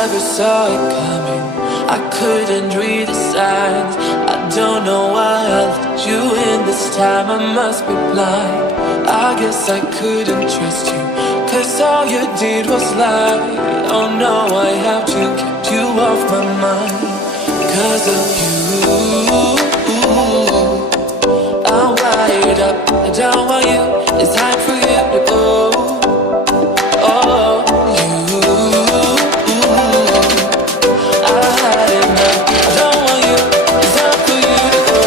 never saw it coming. I couldn't read the signs. I don't know why I let you in this time. I must be blind. I guess I couldn't trust you, 'cause all you did was lie. Oh no, I have to keep you off my mind. 'Cause of you, I'm wired up. I don't want you. It's time for you to go. Oh, you, I had enough. I don't want you. It's time for you to go.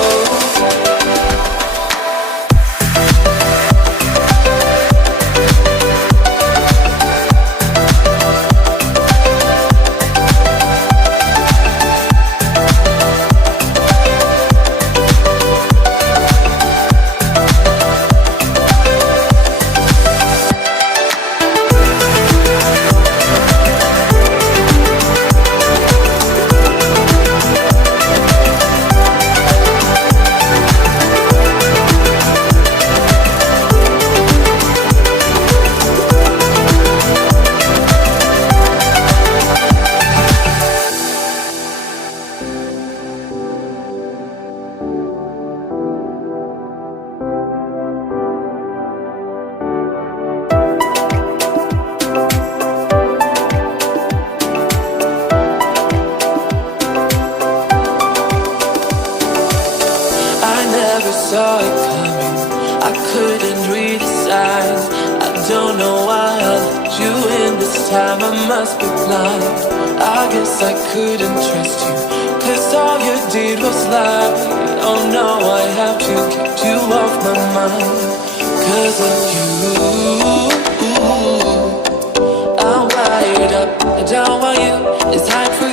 Saw it coming. I couldn't read the signs. I don't know why I let you in this time. I must be blind. I guess I couldn't trust you, 'cause all you did was lie. Oh no, I have to keep you off my mind. 'Cause of you, I'm wired up. I don't want you. It's time for you.